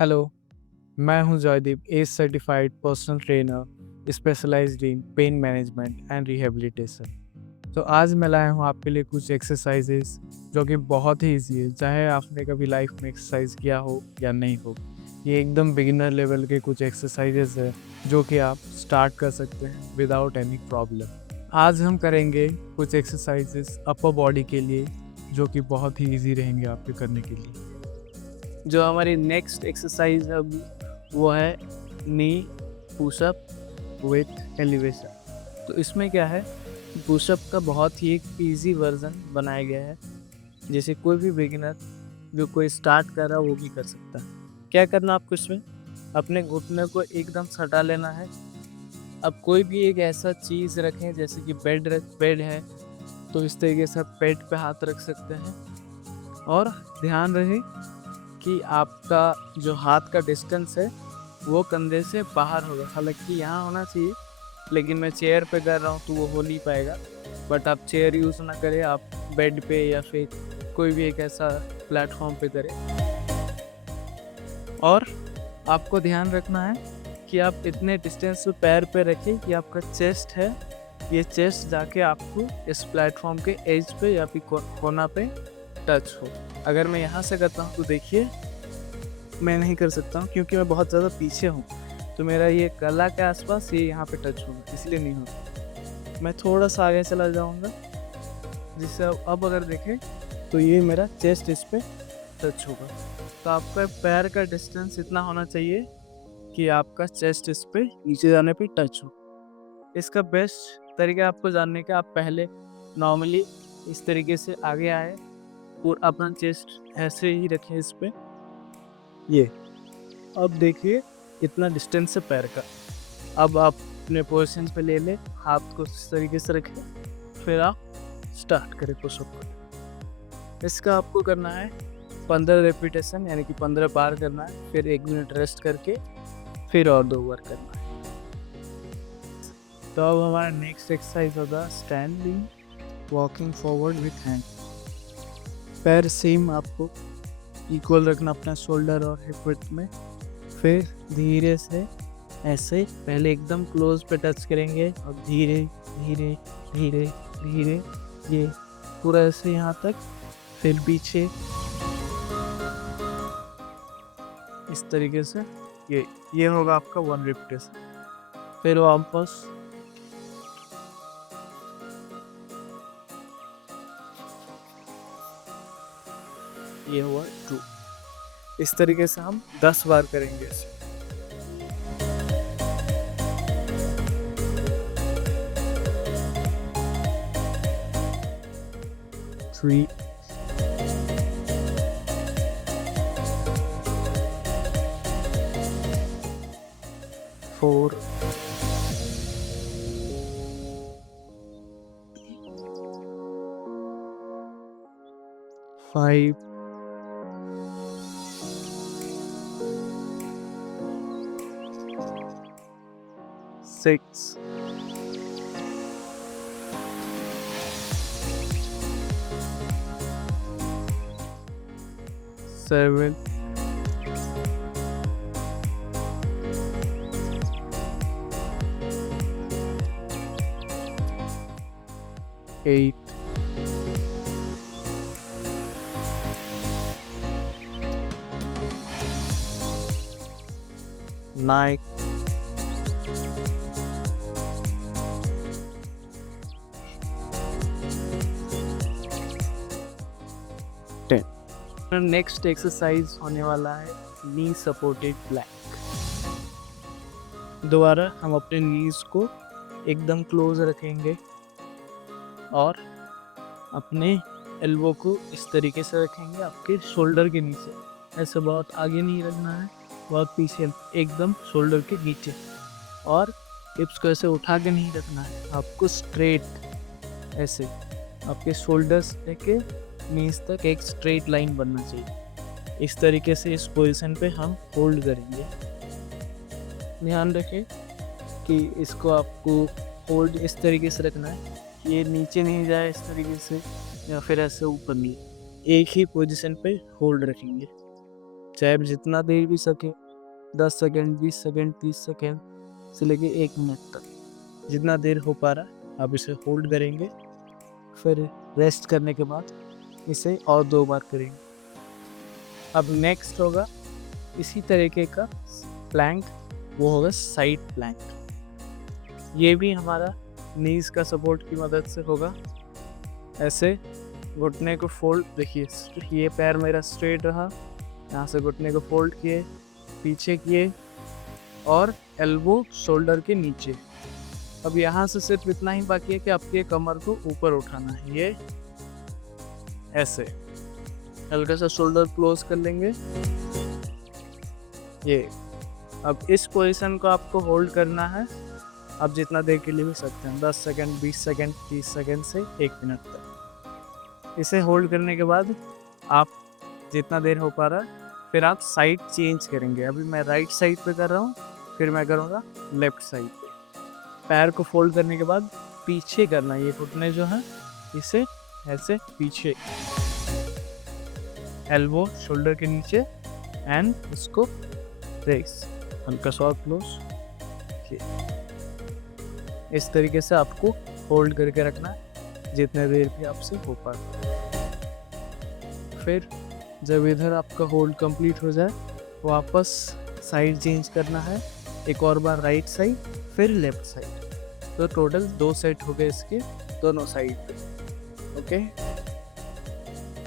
Hello, मैं हूं Joydeep, as certified personal trainer specialized in pain management and rehabilitation. तो आज मैं लाया हूं आपके लिए कुछ एक्सरसाइजेस जो कि बहुत ही ईजी है, चाहे आपने कभी लाइफ में एक्सरसाइज किया हो या नहीं हो। ये एकदम बिगिनर लेवल के कुछ एक्सरसाइजेस है जो कि आप स्टार्ट कर सकते हैं विदाउट एनी प्रॉब्लम। आज हम करेंगे कुछ एक्सरसाइजेस अपर बॉडी के लिए जो कि बहुत ही ईजी रहेंगे आपके करने के लिए। जो हमारी नेक्स्ट एक्सरसाइज है अभी वो है नी पुशअप विथ एलिवेशन। तो इसमें क्या है, पुशअप का बहुत ही एक इजी वर्जन बनाया गया है, जैसे कोई भी बिगिनर जो कोई स्टार्ट कर रहा है वो भी कर सकता है। क्या करना आपको इसमें, अपने घुटने को एकदम सटा लेना है। अब कोई भी एक ऐसा चीज़ रखें, जैसे कि बेड है तो इस तरीके से आप बेड पे हाथ रख सकते हैं। और ध्यान रहे कि आपका जो हाथ का डिस्टेंस है वो कंधे से बाहर होगा। हालांकि यहाँ होना चाहिए, लेकिन मैं चेयर पे कर रहा हूँ तो वो हो नहीं पाएगा। बट आप चेयर यूज़ ना करें, आप बेड पे या फिर कोई भी एक ऐसा प्लेटफॉर्म पे करें। और आपको ध्यान रखना है कि आप इतने डिस्टेंस पे पैर पे रखें कि आपका चेस्ट है, ये चेस्ट जाके आपको इस प्लेटफॉर्म के एज पे या फिर कोना पे टच हो। अगर मैं यहाँ से करता हूँ तो देखिए मैं नहीं कर सकता हूँ, क्योंकि मैं बहुत ज़्यादा पीछे हूँ। तो मेरा ये गला के आसपास ये यहाँ पे टच होगा, इसलिए नहीं होता। मैं थोड़ा सा आगे चला जाऊँगा, जिससे अब अगर देखें तो ये मेरा चेस्ट इस पे टच होगा। तो आपका पैर का डिस्टेंस इतना होना चाहिए कि आपका चेस्ट इस पे नीचे जाने पे टच हो। इसका बेस्ट तरीका आपको जानने का, आप पहले नॉर्मली इस तरीके से आगे आए और अपना चेस्ट ऐसे ही रखें इस पे। ये अब देखिए इतना डिस्टेंस है पैर का। अब आप अपने पोजीशन पे ले लें, हाथ को इस तरीके से रखें, फिर आप स्टार्ट करें पुशअप को। इसका आपको करना है 15 रेपिटेशन, यानी कि 15 बार करना है, फिर 1 मिनट रेस्ट करके फिर और 2 बार करना है। तो अब हमारा नेक्स्ट एक्सरसाइज होगा standing walking forward with hand. पैर सेम आपको इक्वल रखना अपना शोल्डर और हिप विड्थ में। फिर धीरे से ऐसे पहले एकदम क्लोज पे टच करेंगे और धीरे धीरे धीरे धीरे ये पूरा ऐसे यहाँ तक, फिर पीछे इस तरीके से। ये होगा आपका 1 रिपीटेशन। फिर वापस ये हुआ 2। इस तरीके से हम 10 बार करेंगे इसे। 3 4 5 6 7 8 9 10। नेक्स्ट एक्सरसाइज होने वाला है नी सपोर्टेड प्लैंक। दोबारा हम अपने नीज को एकदम क्लोज रखेंगे और अपने एल्बो को इस तरीके से रखेंगे आपके शोल्डर के नीचे। ऐसे बहुत आगे नहीं रखना है, बहुत पीछे, एकदम शोल्डर के नीचे। और हिप्स को ऐसे उठा के नहीं रखना है, आपको स्ट्रेट ऐसे आपके शोल्डर्स लेके नीज तक एक स्ट्रेट लाइन बनना चाहिए। इस तरीके से इस पोजीशन पे हम होल्ड करेंगे। ध्यान रखें कि इसको आपको होल्ड इस तरीके से रखना है, ये नीचे नहीं जाए इस तरीके से, या फिर ऐसे ऊपर नहीं, एक ही पोजीशन पे होल्ड रखेंगे। चाहे आप जितना देर भी सके, 10 सेकेंड, 20 सेकेंड, 30 सेकेंड से लेके 1 मिनट तक, जितना देर हो पा रहा है आप इसे होल्ड करेंगे। फिर रेस्ट करने के बाद इसे और 2 बार करेंगे। अब नेक्स्ट होगा इसी तरीके का प्लैंक, वो होगा साइड प्लैंक। ये भी हमारा नीज का सपोर्ट की मदद से होगा। ऐसे घुटने को फोल्ड, देखिए ये पैर मेरा स्ट्रेट रहा, यहाँ से घुटने को फोल्ड किए, पीछे किए और एल्बो शोल्डर के नीचे। अब यहाँ से सिर्फ इतना ही बाकी है कि आपके कमर को ऊपर उठाना है। ये ऐसे हल्का सा शोल्डर क्लोज कर लेंगे। ये अब इस पोजीशन को आपको होल्ड करना है। आप जितना देर के लिए भी सकते हैं, 10 सेकंड, 20 सेकंड, 30 सेकंड से 1 मिनट तक। इसे होल्ड करने के बाद आप जितना देर हो पा रहा है, फिर आप साइड चेंज करेंगे। अभी मैं राइट साइड पे कर रहा हूँ, फिर मैं करूँगा लेफ्ट साइड पे। पैर को फोल्ड करने के बाद पीछे करना, ये घुटने जो है इसे ऐसे पीछे, एल्बो शोल्डर के नीचे एंड इसको रेस, हल्का सा क्लोज। इस तरीके से आपको होल्ड करके रखना है जितने देर भी आपसे हो पाए। फिर जब इधर आपका होल्ड कंप्लीट हो जाए, वापस साइड चेंज करना है, एक और बार राइट साइड फिर लेफ्ट साइड। तो टोटल 2 सेट हो गए इसके दोनों साइड पे। ओके,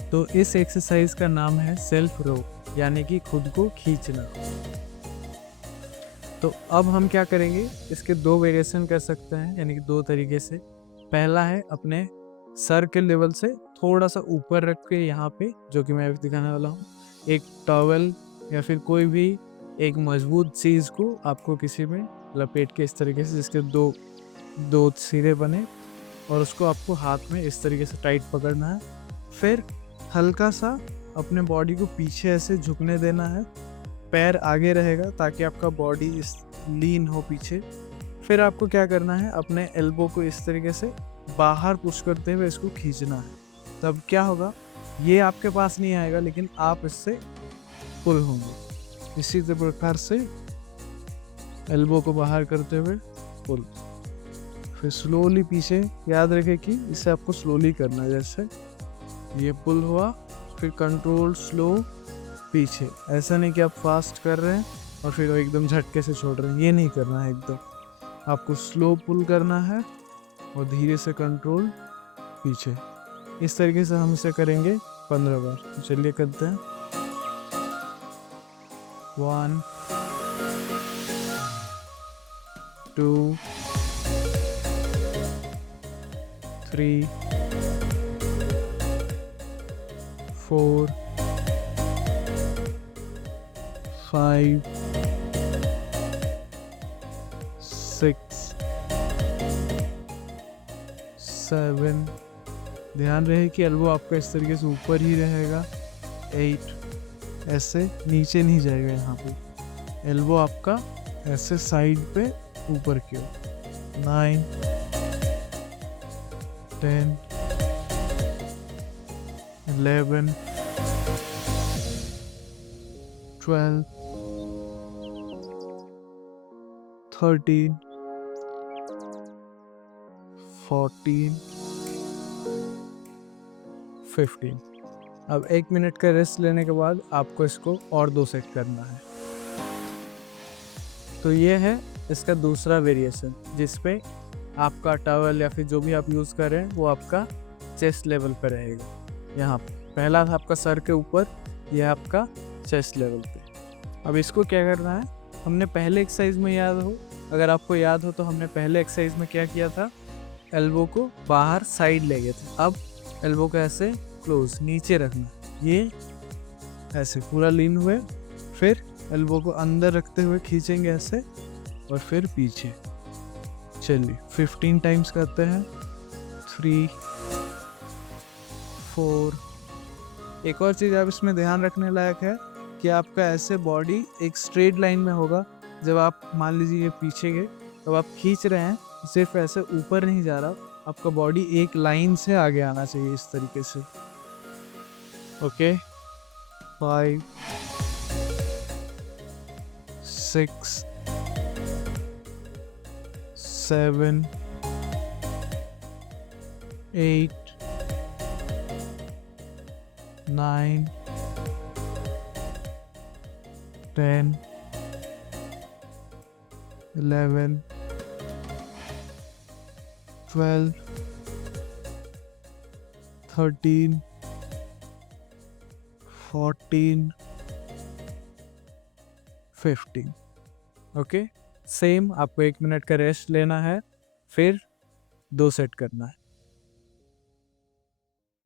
तो इस एक्सरसाइज का नाम है सेल्फ रो, यानी कि खुद को खींचना। तो अब हम क्या करेंगे, इसके 2 वेरिएशन कर सकते हैं, यानी कि 2 तरीके से। पहला है अपने सर के लेवल से थोड़ा सा ऊपर रख के, यहाँ पे जो कि मैं अभी दिखाने वाला हूँ, एक टॉवल या फिर कोई भी एक मजबूत चीज़ को आपको किसी में लपेट के इस तरीके से, जिसके दो सिरे बने, और उसको आपको हाथ में इस तरीके से टाइट पकड़ना है। फिर हल्का सा अपने बॉडी को पीछे ऐसे झुकने देना है, पैर आगे रहेगा ताकि आपका बॉडी इस लीन हो पीछे। फिर आपको क्या करना है, अपने एल्बो को इस तरीके से बाहर पुश करते हुए इसको खींचना है। तब क्या होगा, ये आपके पास नहीं आएगा लेकिन आप इससे पुल होंगे। इसी प्रकार से एल्बो को बाहर करते हुए पुल, फिर स्लोली पीछे। याद रखें कि इसे आपको स्लोली करना है, जैसे ये पुल हुआ, फिर कंट्रोल स्लो पीछे। ऐसा नहीं कि आप फास्ट कर रहे हैं और फिर एकदम झटके से छोड़ रहे हैं, ये नहीं करना है। एकदम आपको स्लो पुल करना है और धीरे से कंट्रोल पीछे। इस तरीके से हम इसे करेंगे 15 बार। तो चलिए करते हैं। 1 2 3 4 5 6 7। ध्यान रहे कि एल्बो आपका इस तरीके से ऊपर ही रहेगा। 8, ऐसे नीचे नहीं जाएगा। यहाँ पे एल्बो आपका ऐसे साइड पे ऊपर की ओर। 9 10 11 12 13 14 15। अब 1 मिनट का रेस्ट लेने के बाद आपको इसको और 2 सेट करना है। तो ये है इसका दूसरा वेरिएशन, जिस पे आपका टॉवल या फिर जो भी आप यूज़ कर रहे हैं वो आपका चेस्ट लेवल पर रहेगा। यहाँ पहला था आपका सर के ऊपर, यह आपका चेस्ट लेवल पे। अब इसको क्या करना है, हमने पहले एक्सरसाइज में याद हो, अगर आपको याद हो तो हमने पहले एक्सरसाइज में क्या किया था, एल्बो को बाहर साइड ले गए थे। अब एल्बो को ऐसे क्लोज नीचे रखना, ये ऐसे पूरा लीन हुए, फिर एल्बो को अंदर रखते हुए खींचेंगे ऐसे और फिर पीछे। चलिए 15 टाइम्स करते हैं। 3 4। एक और चीज़ आप इसमें ध्यान रखने लायक है कि आपका ऐसे बॉडी एक स्ट्रेट लाइन में होगा। जब आप मान लीजिए ये पीछे गए, तब आप खींच रहे हैं, सिर्फ ऐसे ऊपर नहीं जा रहा, आपका बॉडी एक लाइन से आगे आना चाहिए इस तरीके से। ओके 5 6 7 8 9 10 11 12 13 14 15। ओके, सेम आपको 1 मिनट का रेस्ट लेना है, फिर 2 सेट करना है।